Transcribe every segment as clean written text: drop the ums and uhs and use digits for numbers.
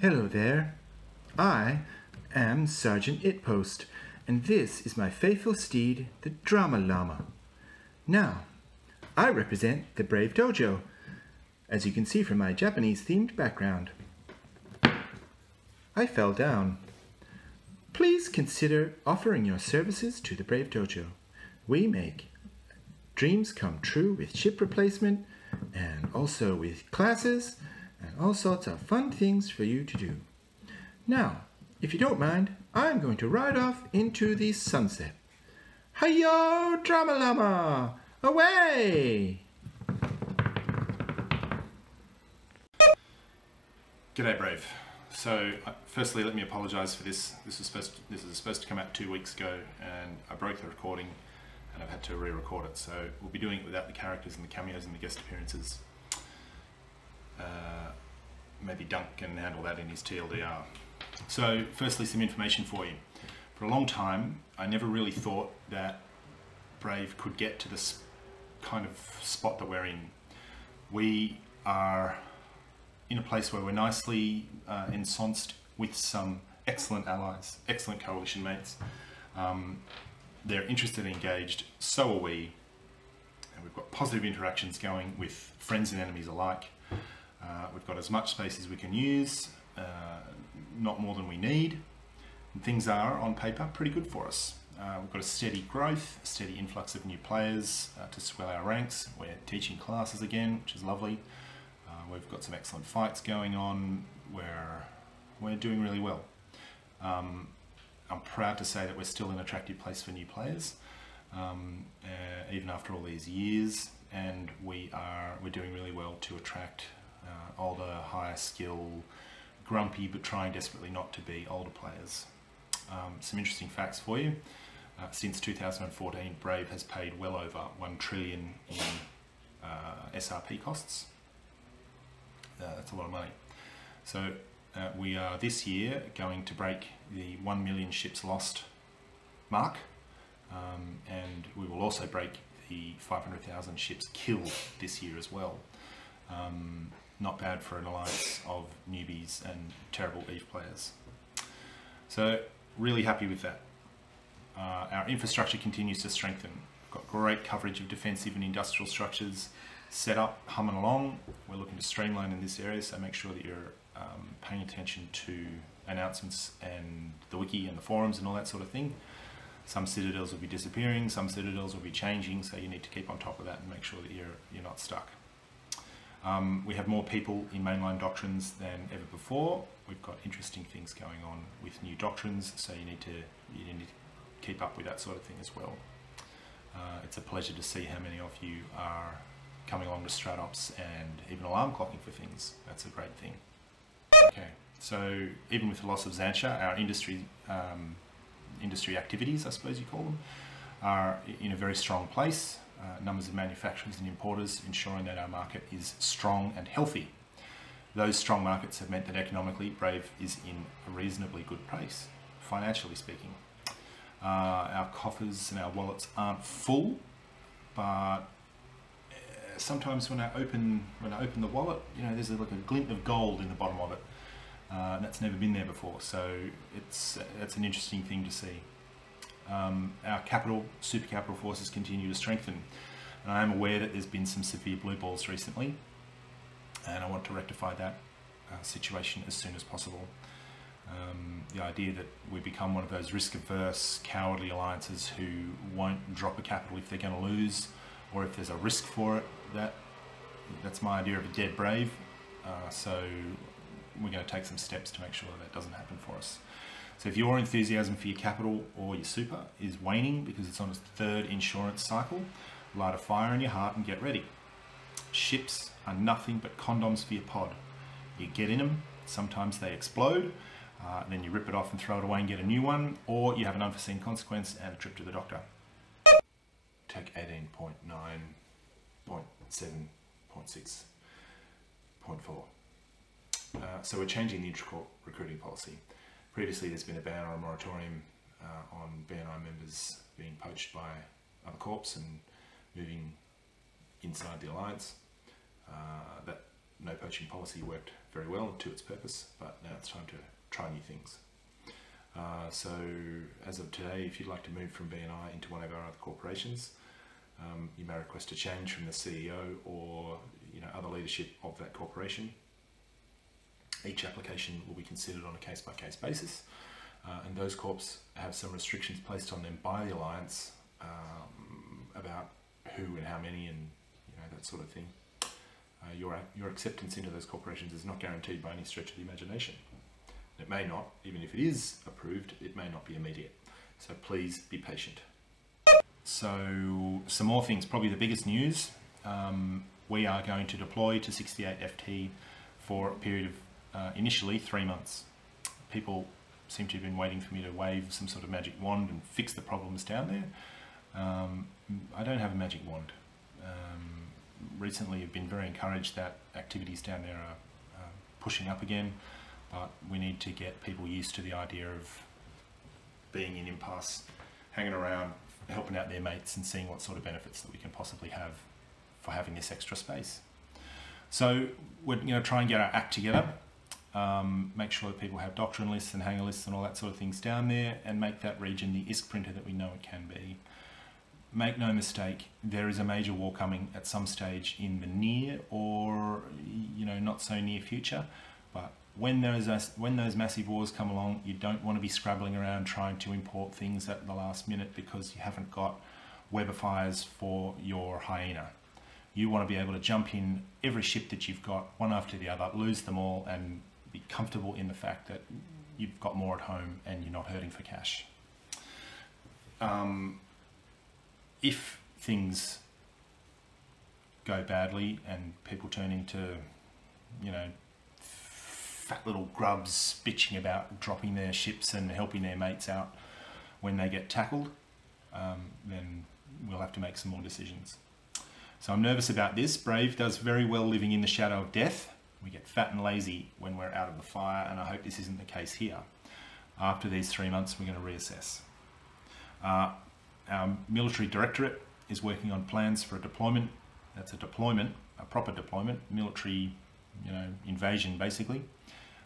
Hello there. I am Sergeant Itpost, and this is my faithful steed, the Drama Llama. Now, I represent the Brave Dojo, as you can see from my Japanese-themed background. I fell down. Please consider offering your services to the Brave Dojo. We make dreams come true with ship replacement and also with classes and all sorts of fun things for you to do. Now, if you don't mind, I'm going to ride off into the sunset. Hi-yo, Drama Llama! Away! G'day, Brave. So, firstly, let me apologise for this. This is supposed to come out 2 weeks ago, and I broke the recording, and I've had to re-record it. So, we'll be doing it without the characters and the cameos and the guest appearances. Maybe Dunk can handle that in his TLDR. So, firstly, some information for you. For a long time, I never really thought that Brave could get to this kind of spot that we're in. We are in a place where we're nicely ensconced with some excellent allies, excellent coalition mates. They're interested and engaged, so are we. And we've got positive interactions going with friends and enemies alike. We've got as much space as we can use, not more than we need. And things are, on paper, pretty good for us. We've got a steady growth, a steady influx of new players to swell our ranks. We're teaching classes again, which is lovely. We've got some excellent fights going on where we're doing really well. I'm proud to say that we're still an attractive place for new players, even after all these years, and we're doing really well to attract older, higher skill, grumpy but trying desperately not to be older players. Some interesting facts for you. Since 2014, Brave has paid well over 1 trillion in SRP costs. That's a lot of money. So we are this year going to break the 1 million ships lost mark, and we will also break the 500,000 ships killed this year as well. Not bad for an alliance of newbies and terrible EVE players. So really happy with that. Our infrastructure continues to strengthen. We've got great coverage of defensive and industrial structures set up, humming along. We're looking to streamline in this area, so make sure that you're paying attention to announcements and the wiki and the forums and all that sort of thing. Some citadels will be disappearing, some citadels will be changing, so you need to keep on top of that and make sure that you're not stuck. We have more people in mainline doctrines than ever before. We've got interesting things going on with new doctrines, so you need to keep up with that sort of thing as well. It's a pleasure to see how many of you are coming along to StratOps and even alarm clocking for things. That's a great thing. Okay, so even with the loss of Xantia, our industry activities, I suppose you call them, are in a very strong place. Numbers of manufacturers and importers ensuring that our market is strong and healthy. Those strong markets have meant that economically Brave is in a reasonably good place, financially speaking. Our coffers and our wallets aren't full, but sometimes when I open the wallet, you know, there's like a glint of gold in the bottom of it. And that's never been there before, so it's an interesting thing to see. Our super capital forces continue to strengthen, and I am aware that there's been some severe blue balls recently, and I want to rectify that situation as soon as possible. The idea that we become one of those risk-averse, cowardly alliances who won't drop a capital if they're going to lose, or if there's a risk for it, that's my idea of a dead Brave. So we're going to take some steps to make sure that doesn't happen for us. So if your enthusiasm for your capital or your super is waning because it's on its 3rd insurance cycle, light a fire in your heart and get ready. Ships are nothing but condoms for your pod. You get in them, sometimes they explode, then you rip it off and throw it away and get a new one, or you have an unforeseen consequence and a trip to the doctor. Take 18.9.7.6.4. So we're changing the intracorp recruiting policy. Previously there's been a ban or a moratorium on BNI members being poached by other corps and moving inside the alliance. That no poaching policy worked very very well to its purpose, but now it's time to try new things. So as of today, if you'd like to move from BNI into one of our other corporations, you may request a change from the CEO or other leadership of that corporation. Each application will be considered on a case-by-case basis, and those corps have some restrictions placed on them by the Alliance about who and how many and that sort of thing. Your acceptance into those corporations is not guaranteed by any stretch of the imagination. It may not, even if it is approved, it may not be immediate. So please be patient. So some more things, probably the biggest news. We are going to deploy to 68 FT for a period of initially 3 months. People seem to have been waiting for me to wave some sort of magic wand and fix the problems down there. I don't have a magic wand. Recently I've been very encouraged that activities down there are pushing up again, but we need to get people used to the idea of being in impasse, hanging around, helping out their mates and seeing what sort of benefits that we can possibly have for having this extra space. So we're going to try and get our act together, make sure that people have doctrine lists and hanger lists and all that sort of things down there, and make that region the ISK printer that we know it can be. Make no mistake, there is a major war coming at some stage in the near or not so near future, but when those massive wars come along, you don't want to be scrabbling around trying to import things at the last minute because you haven't got Webifiers for your Hyena. You want to be able to jump in every ship that you've got, one after the other, lose them all, and be comfortable in the fact that you've got more at home and you're not hurting for cash. If things go badly and people turn into, fat little grubs bitching about dropping their ships and helping their mates out when they get tackled, then we'll have to make some more decisions. So I'm nervous about this. Brave does very well living in the shadow of death. We get fat and lazy when we're out of the fire, and I hope this isn't the case here. After these 3 months, we're going to reassess. Our military directorate is working on plans for a deployment. That's a deployment, a proper deployment, military, invasion basically,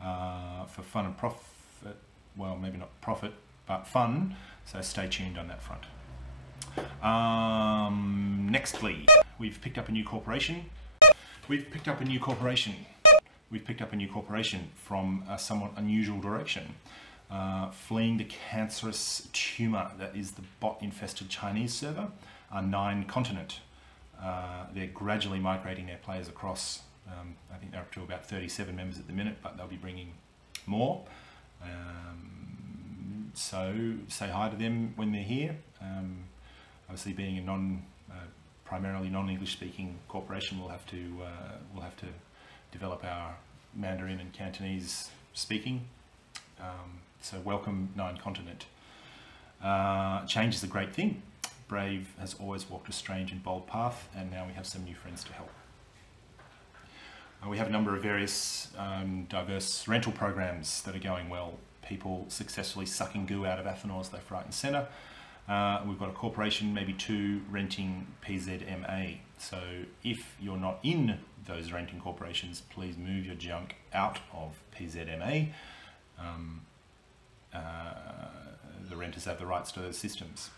for fun and profit. Well, maybe not profit, but fun. So stay tuned on that front. Nextly, we've picked up a new corporation. We've picked up a new corporation from a somewhat unusual direction. Fleeing the cancerous tumour that is the bot-infested Chinese server, a 9 continent. They're gradually migrating their players across. I think they're up to about 37 members at the minute, but they'll be bringing more. So say hi to them when they're here. Obviously, being a primarily non-English speaking corporation, we'll have to develop our Mandarin and Cantonese speaking. So welcome 9 continent. Change is a great thing. Brave has always walked a strange and bold path, and now we have some new friends to help. We have a number of various diverse rental programs that are going well. People successfully sucking goo out of Athanors left, right and centre. We've got a corporation, maybe 2, renting PZMA. So if you're not in those renting corporations, please move your junk out of PZMA. The renters have the rights to those systems.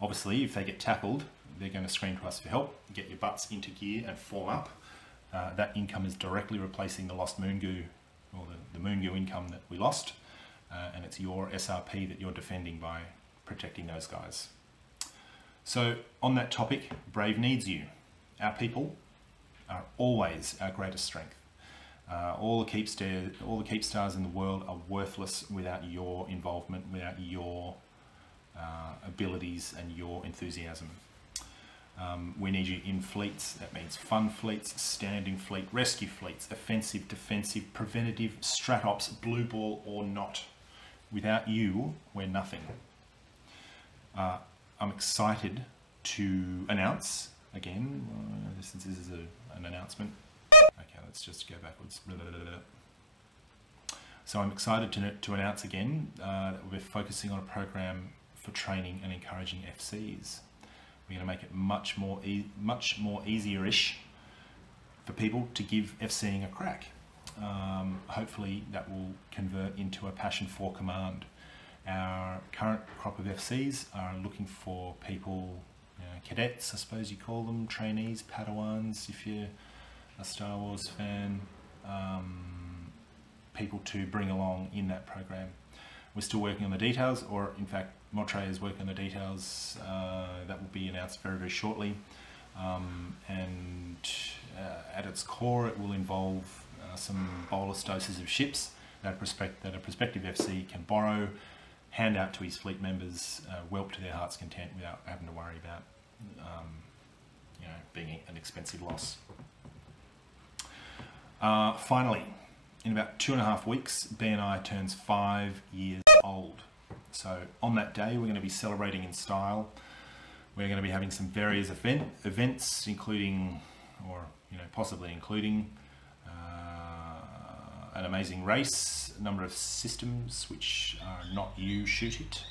Obviously, if they get tackled, they're going to scream to us for help. Get your butts into gear and form up. That income is directly replacing the lost moon goo, or the moon goo income that we lost, and it's your SRP that you're defending by protecting those guys. So on that topic, Brave needs you. Our people are always our greatest strength. All the keep stars in the world are worthless without your involvement, without your abilities and your enthusiasm. We need you in fleets. That means fun fleets, standing fleet, rescue fleets, offensive, defensive, preventative, strat ops, blue ball or not. Without you, we're nothing. I'm excited to announce, again, since this is an announcement. Okay, let's just go backwards. So I'm excited to announce again that we're focusing on a program for training and encouraging FCs. We're going to make it much more easier-ish for people to give FCing a crack. hopefully that will convert into a passion for command. Our current crop of FCs are looking for people, cadets, I suppose you call them, trainees, Padawans, if you're a Star Wars fan, people to bring along in that program. We're still working on the details, or in fact, Motre is working on the details. That will be announced very, very shortly. And at its core, it will involve some bolus doses of ships that a prospective FC can borrow, hand out to his fleet members, whelp to their heart's content without having to worry about being an expensive loss. Finally, in about 2.5 weeks, BNI turns 5 years old. So on that day, we're going to be celebrating in style. We're going to be having some various events, including, or possibly including, an amazing race, a number of systems which are not you shoot it.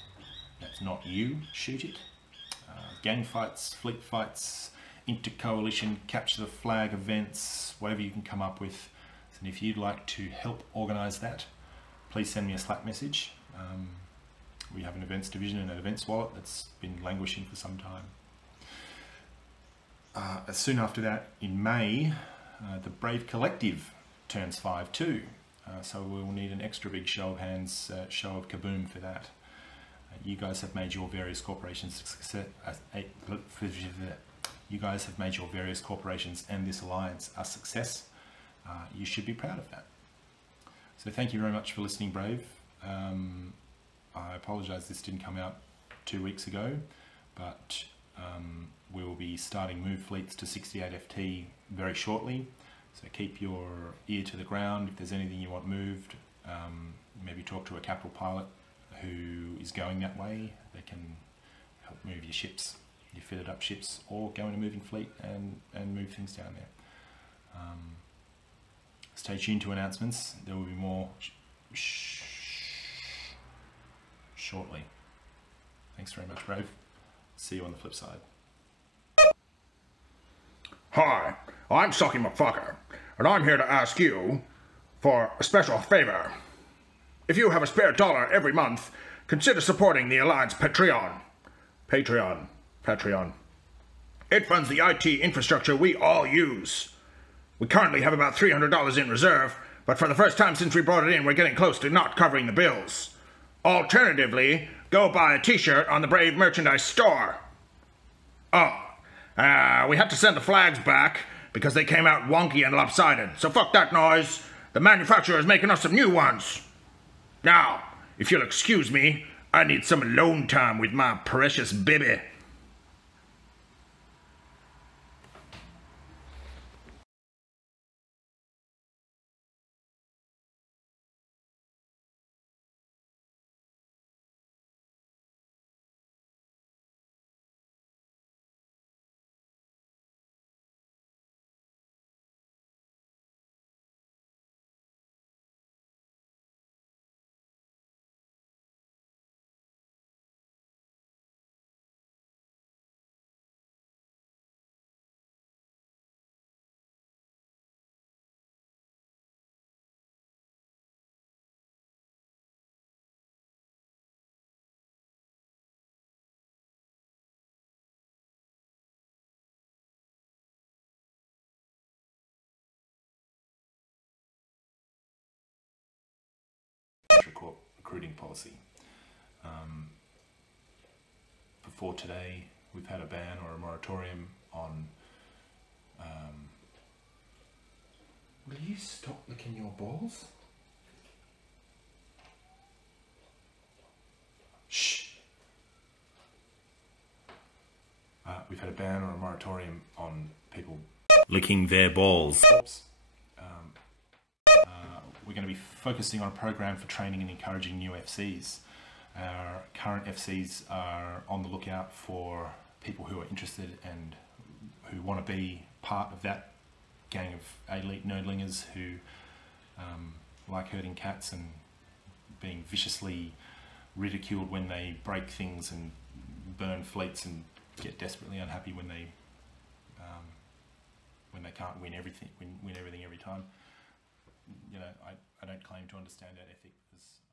That's not you shoot it. Gang fights, fleet fights, inter-coalition, capture the flag events, whatever you can come up with. And if you'd like to help organise that, please send me a Slack message. We have an events division and an events wallet that's been languishing for some time. Soon after that, in May, the Brave Collective turns 5 too. So we'll need an extra big show of hands, show of kaboom for that. You guys have made your various corporations success. You guys have made your various corporations and this alliance a success. You should be proud of that. So thank you very much for listening, Brave. I apologise this didn't come out 2 weeks ago, but we will be starting move fleets to 68 FT very shortly. So keep your ear to the ground. If there's anything you want moved, maybe talk to a capital pilot who is going that way. They can help move your ships, your fitted up ships, or go in a moving fleet and move things down there. Stay tuned to announcements. There will be more shortly. Thanks very much, Brave. See you on the flip side. Hi, I'm Sucky McFucker, and I'm here to ask you for a special favor. If you have a spare dollar every month, consider supporting the Alliance Patreon. Patreon. It funds the IT infrastructure we all use. We currently have about $300 in reserve, but for the first time since we brought it in, we're getting close to not covering the bills. Alternatively, go buy a t-shirt on the Brave merchandise store. We had to send the flags back because they came out wonky and lopsided, so fuck that noise. The manufacturer is making us some new ones. Now, if you'll excuse me, I need some alone time with my precious baby. Recruiting policy. Before today, we've had a ban or a moratorium on. Will you stop licking your balls? Shh. We've had a ban or a moratorium on people licking their balls. We're going to be focusing on a program for training and encouraging new FCs. Our current FCs are on the lookout for people who are interested and who want to be part of that gang of elite nerdlingers who like herding cats and being viciously ridiculed when they break things and burn fleets and get desperately unhappy when they can't win everything every time. I don't claim to understand that ethic, because